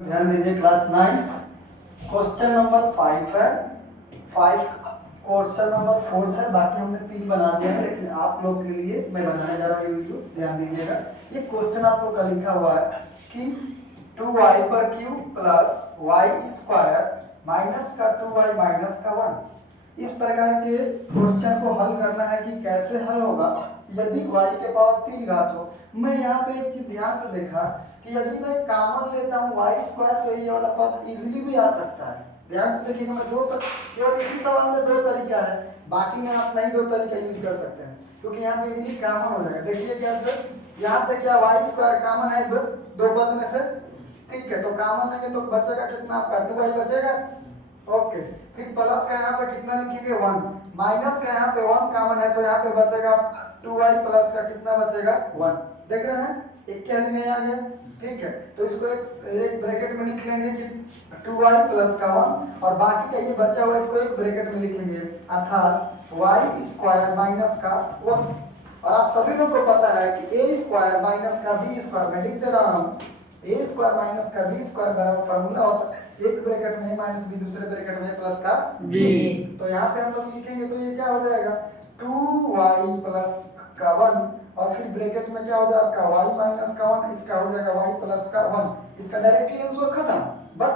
ध्यान दीजिए class 9 question number 5 है। 5 क्वेश्चन नंबर 4 है। बाकी हमने 3 बना दिया है, लेकिन आप लोग के लिए मैं बनाने जा रहा हूँ ये वीडियो। ध्यान दीजिएगा, ये क्वेश्चन आप लोग का लिखा हुआ है कि 2y पर cube plus y square minus का 2y माइनस का 1। इस प्रकार के क्वेश्चन को हल करना है कि कैसे हल होगा यदि y के पावर 3 घात हो। मैं यहाँ पे एक चीज ध्यान से देखा कि यदि मैं कॉमन लेता हूँ y स्क्वायर तो ये वाला पद इजीली भी आ सकता है। ध्यान से देखिएगा, मैं केवल इसी सवाल में 2 तरीका है, बाकी में आप नहीं 2 तरीका यूज कर सकते हैं क्योंकि यहाँ पे इजीली कॉमन हो जाएगा। देखिए कैसे, यहाँ से क्या y स्क्वायर कॉमन है दो पद में से, ठीक है, तो कॉमन लेंगे तो बचेगा कितना आपका 2y बचेगा। ओके, फिर प्लस का यहाँ पे कितना लिखेंगे 1, माइनस का यहाँ पे 1 कॉमन है तो यहाँ पे बचेगा 2y प्लस का कितना बचेगा 1। देख रहे हैं, एक कैली में आ गया, ठीक है, तो इसको एक ब्रैकेट में लिख लेंगे कि 2y प्लस का 1 और बाकी का ये बचा हुआ इसको एक ब्रैकेट में लिखेंगे अर्थात y स्क्वायर माइनस का 1। और आप सभी लोग को पता है कि a स्क्वायर माइनस का b स्क्वायर, मैं लिख दे रहा हूँ a स्क्वायर माइनस का b स्क्वायर बराबर फार्मूला होता है एक ब्रैकेट में a माइनस b, दूसरे ब्रैकेट में प्लस का b। तो यहाँ पे हम लोग लिखेंगे तो ये क्या हो जाएगा 2y प्लस का 1 और फिर ब्रैकेट में क्या हो जाएगा आपका y माइनस का 1, इसका हो जाएगा y प्लस का 1। इसका डायरेक्टली आंसर खत्म। बट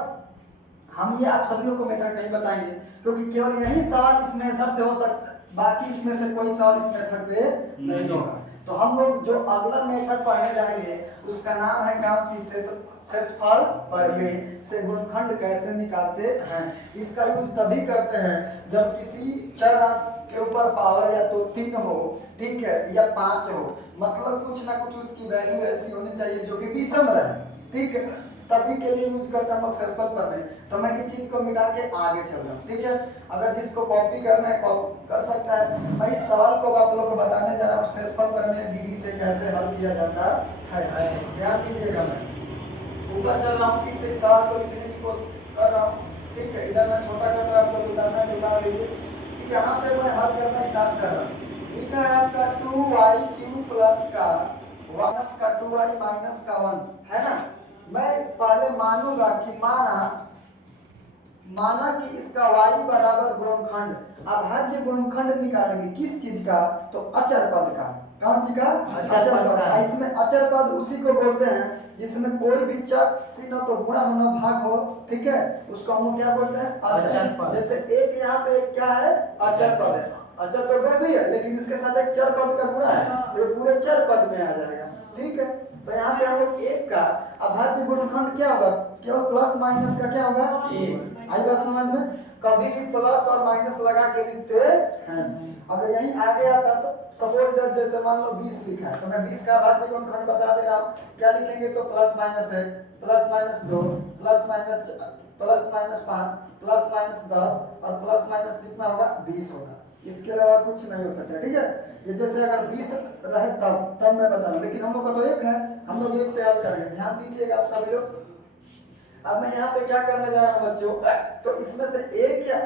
हम ये आप सभी लोग को मेथड नहीं बताएंगे क्योंकि केवल यही सवाल इस मेथड से हो सकता है, बाकी इसमें से कोई सवाल इस मेथड पे नहीं होगा। तो हम लोग जो अगला मेथड पढ़ने जाएंगे उसका नाम है काम की शेषफल प्रमेय से गुणनखंड कैसे निकालते हैं। इसका यूज तभी करते हैं जब किसी चर राशि के ऊपर पावर या तो 3 हो, ठीक है, या 5 हो, मतलब कुछ ना कुछ उसकी वैल्यू ऐसी होनी चाहिए जो कि विषम रहे, ठीक है, तभी के लिए यूज करता हूँ शेषफल प्रमेय। तो मैं इस चीज को मिटा के आगे चल रहा हूँ, ठीक है। अगर जिसको कॉपी करना है कॉपी कर सकता है। मैं इस सवाल को आप लोगों को बताने जा रहा हूँ शेषफल प्रमेय विधि से कैसे हल किया जाता है। ध्यान दीजिएगा, मैं ऊपर चल रहा हूँ, ठीक से इस सवाल को लिखने की कोशिश कर रहा हूँ, ठीक है। इधर मैं छोटा कर रहा हूँ, आप लोग उतारना उतार लीजिए। यहाँ पे मैं हल करना स्टार्ट कर रहा हूँ। लिखा है आपका 2y क्यूब प्लस का माइनस का 2y माइनस का 1 है ना। मैं पहले मानूंगा कि माना कि इसका y बराबर गुणनखंड, अभाज्य गुणनखंड निकालेंगे किस चीज का, तो अचर पद का। कौन चीज का? अचर पद। इसमें अचर पद उसी को बोलते हैं जिसमें कोई भी चर न तो गुणा हो न भाग हो, ठीक है, उसको हम लोग क्या बोलते हैं? अचर पद। जैसे एक यहाँ पे क्या है? अचर पद है। अचर तो दो भी है लेकिन इसके साथ एक चर पद का गुणा है तो ये पूरे चर पद में आ जाएगा, ठीक है। तो यहाँ पे हम लोग एक का अभाज्य गुणनखंड क्या होगा, केवल प्लस माइनस का क्या होगा एक। आई बात समझ में? कभी भी प्लस और माइनस लगा के लिखते हैं। अगर यहीं आगे आता सपोज दैट जैसे मान लो 20 लिखा है तो मैं 20 का अभाज्य गुणनखंड बता दे रहा हूं, क्या लिखेंगे तो plus minus 1 plus minus 2 plus minus 5 plus minus 10 और प्लस माइनस कितना होगा 20 होगा। इसके अलावा कुछ नहीं हो सकता, ठीक है। ये जैसे अगर 20 रहे तब मैं बता रहा, लेकिन हम लोग का तो एक है, हम लोग एक पे याद करेंगे। ध्यान दीजिएगा आप सभी लोग। अब मैं यहाँ पे क्या करने जा रहा हूँ बच्चों, तो इसमें से एक या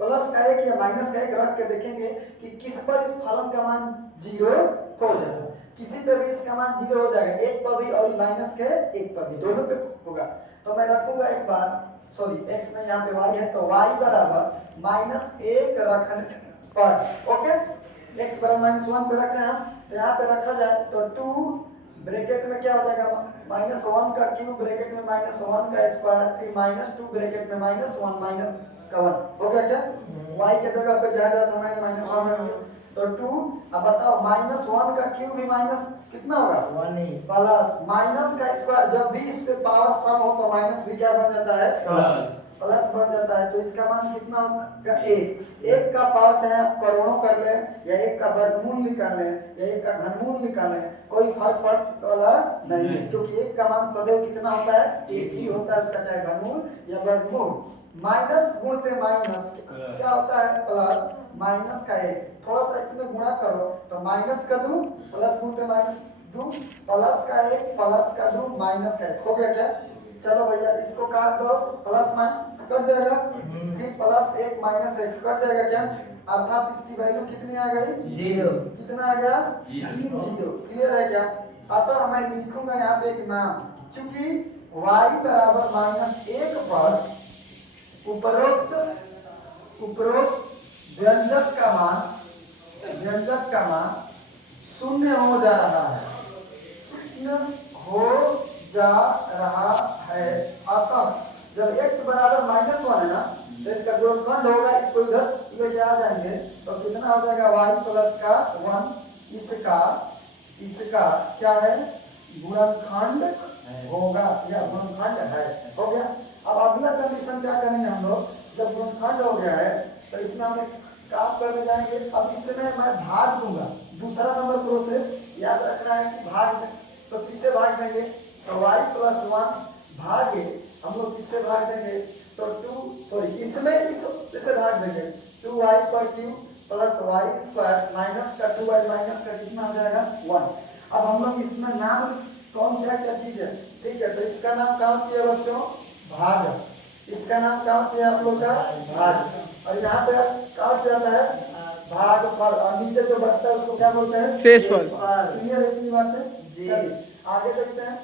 प्लस का एक या माइनस का एक रख के देखेंगे कि किस पर इस फलन का मान 0 हो जाएगा। किसी पे भी इसका मान 0 हो जाएगा, एक पर भी और माइनस के एक पर भी, दोनों पे होगा। तो मैं रखूंगा एक बात, सॉरी x में यहाँ पे y है तो y बराबर -1 रखने पर, ओके, x बराबर -1 पे रख रहे हैं हम, तो यहाँ पे रखा जाए तो 2 ब्रैकेट में क्या हो जाएगा -1 का क्यूब ब्रैकेट में -1 का स्क्वायर फिर -2 ब्रैकेट में -1 माइनस का 1 हो गया क्या। y के जगह पे जाएगा तो मैंने -1 रख दिया तो 2। अब बताओ -1 का क्यूब भी माइनस कितना होगा 1 ही, प्लस माइनस का स्क्वायर, जब भी इस पे पावर सम हो तो माइनस भी क्या बन जाता है प्लस बन जाता है। तो इसका मान कितना होगा 1। एक का पावर चाहे आप करोड़ों कर ले या एक का वर्गमूल निकाल ले या एक का घनमूल निकाल ले, कोई फर्क पड़ने वाला नहीं है क्योंकि एक का मान सदैव कितना होता है एक ही होता है, उसका चाहे घनमूल या वर्गमूल। माइनस गुणते माइनस क्या होता है प्लस, माइनस का 1 थोड़ा सा इसमें गुणा करो तो माइनस का 2 प्लस गुणते माइनस 2 प्लस का 1 प्लस का 2 माइनस का 1 हो गया क्या। चलो भैया इसको काट दो, प्लस माइनस कट जाएगा, फिर प्लस 1 माइनस 1 कट जाएगा क्या, अर्थात इसकी वैल्यू कितनी आ गई 0। कितना आ गया 0। क्लियर है क्या। अतः मैं लिखूंगा यहाँ पे एक नाम, चूंकि y बराबर -1 पर उपरोक्त व्यंजक का मान शून्य हो जा रहा है, अतः जब x बराबर -1 है ना तो इसका गुणनखंड होगा, इसको इधर लेके आ जाएंगे तो कितना हो जाएगा y प्लस का 1, इसका क्या है गुणनखंड होगा या गुणनखंड है, हो गया। अब अगला कंडीशन क्या करेंगे हम लोग, जब गुणनखंड हो गया है तो इसमें हम काम करने जाएंगे। अब इसमें मैं भाग दूंगा, दूसरा नंबर प्रोसेस याद रखना है कि भाग तो किससे भाग देंगे, तो y प्लस 1 भागे हम लोग किससे भाग देंगे, तो इसमें इससे भाग देंगे 2y पर cube plus y square minus का 2y माइनस का कितना हो जाएगा 1। अब हम लोग इसमें नाम कौन क्या चीज है, ठीक है, तो इसका नाम क्या होती है बच्चों, भाग। इसका नाम क्या होती है आप लोग का भाग, और यहाँ पे क्या हो जाता है भागफल, और नीचे जो बचता है उसको क्या बोलते हैं शेषफल। क्लियर है इतनी बात है जी। आगे देखते हैं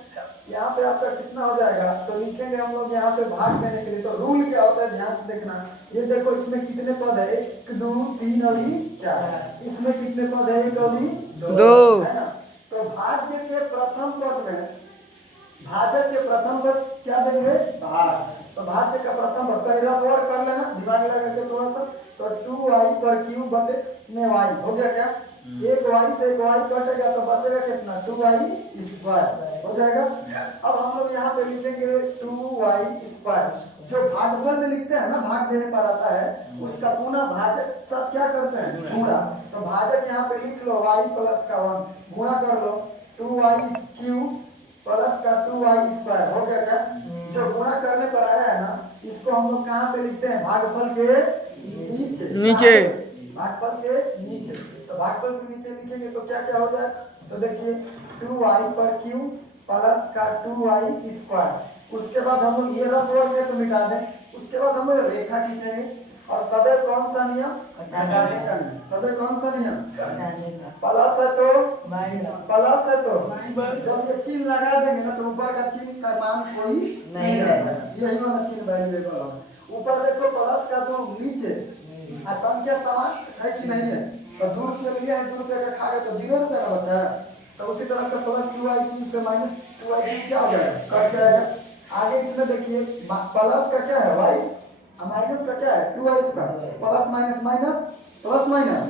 यहाँ पे आपका कितना हो जाएगा, तो लिखेंगे हम लोग यहाँ पे भाग देने के लिए, तो रूल क्या होता है ध्यान से देखना। ये देखो इसमें कितने पद है, 1 2 3 और 4, इसमें कितने पद है, 1 और 2 है ना। तो भाज्य के प्रथम पद में भाजक के प्रथम पद क्या देंगे भाग, तो भाज्य का प्रथम पद पहला और कर लेना दिमाग लगा के थोड़ा सा, तो 2y पर क्यूब बटे में y हो गया क्या, एक y से एक y कटेगा तो बचेगा कितना 2y स्क्वायर हो जाएगा। अब हम लोग यहाँ पे लिखेंगे 2y स्क्वायर, जो भागफल में लिखते हैं ना भाग देने पर आता है उसका पुनः भाजक साथ क्या करते हैं गुणा, तो भाजक यहाँ पे लिख लो y प्लस का 1 गुणा कर लो 2y क्यूब प्लस का 2y स्क्वायर हो गया क्या। जो गुणा करने पर आया है ना इसको हम लोग कहाँ पे लिखते हैं, भागफल के नीचे, भागफल के नीचे, तो भागफल के नीचे लिखेंगे तो क्या क्या हो जाए, तो देखिए 2y पर क्यूब प्लस का 2y स्क्वायर, उसके बाद हम लोग ये रफ वर्ग है तो मिटा दें, उसके बाद हम लोग रेखा खींचेंगे और सदैव कौन सा नियम घटाने का नियम, सदैव कौन सा नियम प्लस है तो जब ये चिन्ह लगा देंगे ना तो ऊपर का चिन्ह का मान कोई नहीं रहेगा, यही वाला चिन्ह वैल्यूएबल है। ऊपर देखो प्लस का जो नीचे संख्या समान है कि नहीं है, तो 2 रुपये लिया है 2 रुपये का खा गए तो 0 रुपये का बचा है, तो उसी तरह से प्लस 2y से माइनस 2y क्या हो जाएगा कट जाएगा। आगे इसमें देखिए प्लस का क्या है y और माइनस का क्या है 2y square, plus minus minus plus minus,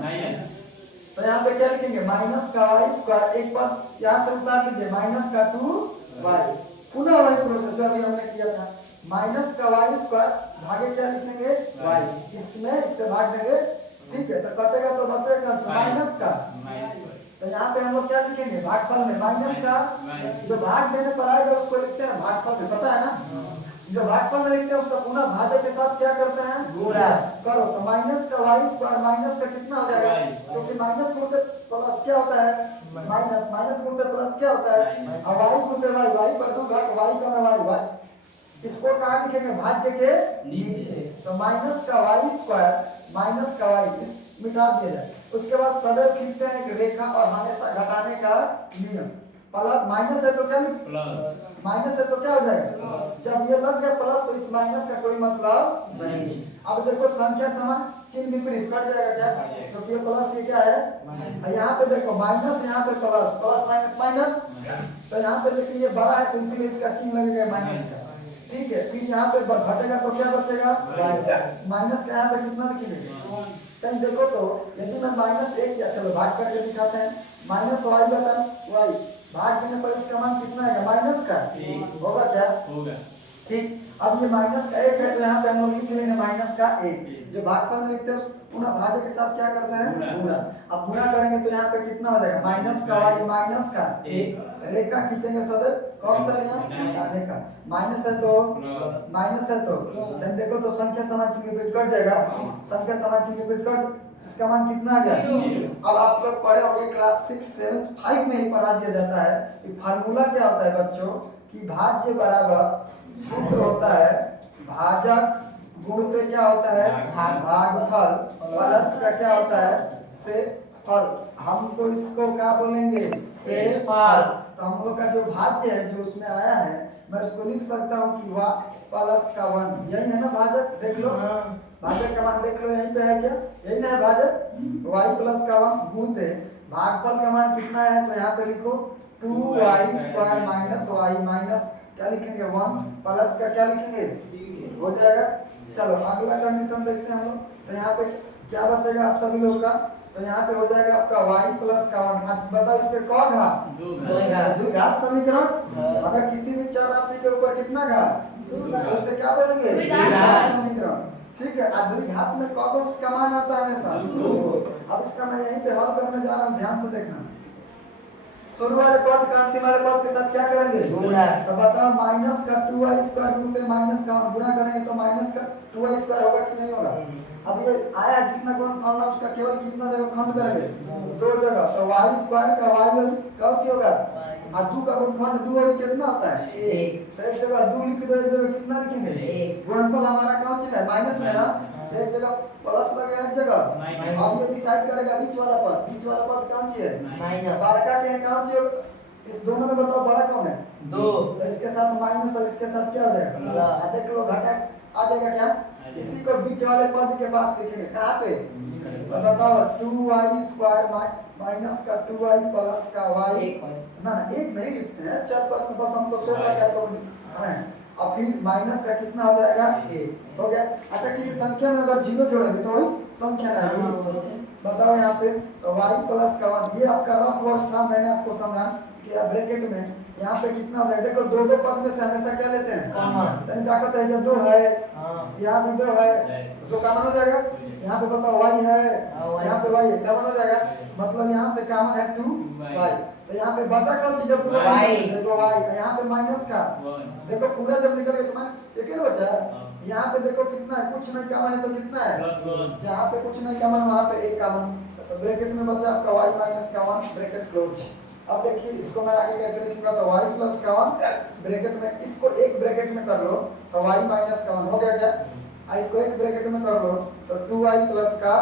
तो यहाँ पे क्या लिखेंगे माइनस का y स्क्वायर, एक बार यहाँ से उतार लीजिए माइनस का 2y, पुनः वही प्रोसेस जो अभी हमने किया था, माइनस का y स्क्वायर भागे क्या लिखेंगे y, इसमें इससे भाग देंगे, ठीक है, तो कटेगा तो बचेगा माइनस का, तो यहाँ पे हम लोग क्या लिखेंगे भागफल में माइनस का, जो भाग देने पर आएगा उसको लिखते हैं भागफल में, पता है ना, जो भागफल में लिखते हैं उसका पुनः भाजक के साथ क्या करते हैं गुणा करो, तो माइनस का y स्क्वायर माइनस का कितना हो जाएगा, क्योंकि माइनस गुणते प्लस क्या होता है माइनस गुणते प्लस क्या होता है, और y गुणते y पर 2 घात y का y, इसको कहाँ लिखेंगे भाज्य के नीचे, तो माइनस का y स्क्वायर माइनस का y मिटा दिया जाए। उसके बाद सदैव खींचते हैं एक रेखा और हमेशा घटाने का नियम, प्लस माइनस है तो क्या माइनस है तो क्या हो जाएगा, जब ये लग गया प्लस तो इस माइनस का कोई मतलब नहीं। अब देखो संख्या समान चिन्ह विपरीत कट जाएगा क्या, क्योंकि ये प्लस ये क्या है, यहाँ पे देखो माइनस यहाँ पे प्लस माइनस माइनस, तो यहाँ पे देखिए ये बड़ा है तो इसीलिए इसका चिन्ह लगेगा माइनस का, ठीक है, फिर यहाँ पे घटेगा तो क्या बचेगा माइनस का, यहाँ पे कितना लिखेंगे कहीं देखो तो यदि मैं -1 या चलो भाग करके दिखाते हैं माइनस y बटा y, भाग देने पर इसका मान कितना है माइनस का होगा क्या होगा, ठीक। अब ये माइनस का 1 है तो यहाँ पे हम लोग लिख लेंगे माइनस का 1, जो भागफल में लिखते हैं पुनः भाज्य के साथ क्या करते हैं गुणा, अब गुणा करेंगे तो यहाँ पे कितना हो जाएगा माइनस का y माइनस का 1, रेखा खींचेंगे सदैव कौन सा नियम घटाने का, माइनस है तो जब देखो तो संख्या समान चिन्ह विपरीत कट जाएगा, संख्या समान चिन्ह विपरीत कट, इसका मान कितना आ गया। अब आप लोग पढ़े होंगे क्लास 6 7 5 में ही पढ़ा दिया जाता है कि फार्मूला क्या होता है बच्चों, कि भाज्य बराबर सूत्र होता है भाजक गुणते क्या होता है भागफल प्लस का क्या होता है शेषफल, हमको इसको क्या बोलेंगे शेषफल, तो हम लोग का जो भाज्य है जो उसमें आया है मैं इसको लिख सकता हूँ कि y प्लस का 1, यही है ना भाजक, देख लो भाजक का मान देख लो, यहीं पे है क्या, यही ना है भाजक, y प्लस का 1 गुणते भागफल का मान कितना है, तो यहाँ पे लिखो 2y² माइनस y माइनस क्या लिखेंगे 1 प्लस का क्या लिखेंगे, हो जाएगा। चलो अगला कंडीशन देखते हैं हम लोग, तो यहाँ पे क्या बचेगा आप सभी लोग का, तो यहाँ पे हो जाएगा आपका y प्लस का 1। आज बताओ इस पे कौन घात, द्विघात समीकरण। अगर किसी भी चर राशि के ऊपर कितना घात, तो उसे क्या बोलेंगे, द्विघात समीकरण। ठीक है, अब द्विघात में कौन का मान आता है हमेशा 2। अब इसका मैं यहीं पे हल करने जा रहा हूँ, ध्यान से देखना। शुरू वाले पद का अंतिम वाले पद के साथ क्या करेंगे, गुणा। तो बताओ माइनस का 2y² गुणते माइनस का गुणा करेंगे तो माइनस का 2y² होगा कि नहीं होगा। अब ये आया जितना गुण फॉर्मूला उसका केवल कितना जगह खंड करेंगे, 2 जगह, तो y² का y क्या होगा, और 2 का गुणनफल 2 और कितना होता है 1, तो एक जगह 2 लिख दो, एक जगह कितना लिखेंगे 1। गुणनफल हमारा कौन सी है, माइनस में ना, तो एक जगह प्लस लगा, एक जगह। अब ये डिसाइड करेगा बीच वाला पद कौन सी है, माइनस। बड़ा के कौन सी, इस दोनों में बताओ बड़ा कौन है 2, तो इसके साथ माइनस और इसके साथ क्या हो जाएगा प्लस। देख लो घटा आ जाएगा क्या, इसी को बीच वाले पद के पास लिखेंगे, कहां पे, तो बताओ 2y² माइनस का 2y प्लस का y, ना एक नहीं लिखते हैं चर पर, बस हम तो 16 क्या है, और फिर माइनस का कितना हो जाएगा 1 हो गया। अच्छा किसी संख्या में अगर 0 जोड़ेंगे तो इस संख्या में आएगी, बताओ यहाँ पे, तो y प्लस का 1, ये आपका रफ वर्ड था, मैंने आपको समझा कि ब्रैकेट में यहाँ पे कितना हो जाएगा, देखो दो पद में से हमेशा क्या लेते हैं कॉमन, यानी ताकत है जो 2 है, यहाँ भी 2 है, तो कॉमन हो जाएगा। यहाँ पे बताओ y है, यहाँ पे y है, कॉमन हो जाएगा, मतलब यहाँ से कॉमन है 2y, तो यहाँ पे बचा कौन चीज, जब देखो y, यहाँ पे माइनस का, देखो पूरा जब निकल गया तो माइनस एक ही बचा है। यहाँ पे देखो कितना है, कुछ नहीं कॉमन है तो कितना है, जहाँ पे कुछ नहीं कॉमन वहाँ पे एक कॉमन, तो ब्रैकेट में बचा आपका y माइनस का 1 ब्रैकेट क्लोज। अब देखिए इसको मैं आगे कैसे लिखूंगा, तो y प्लस का 1 ब्रैकेट में, इसको एक ब्रैकेट में कर लो तो y माइनस का 1 हो गया क्या, इसको एक ब्रैकेट में कर लो तो 2y प्लस का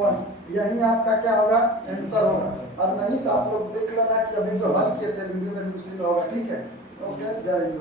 1, यही आपका क्या होगा आंसर होगा। और नहीं तो आप लोग देख लेना कि अभी जो हल किए थे वीडियो में दूसरी होगा। ठीक है, ओके, जय हिंद।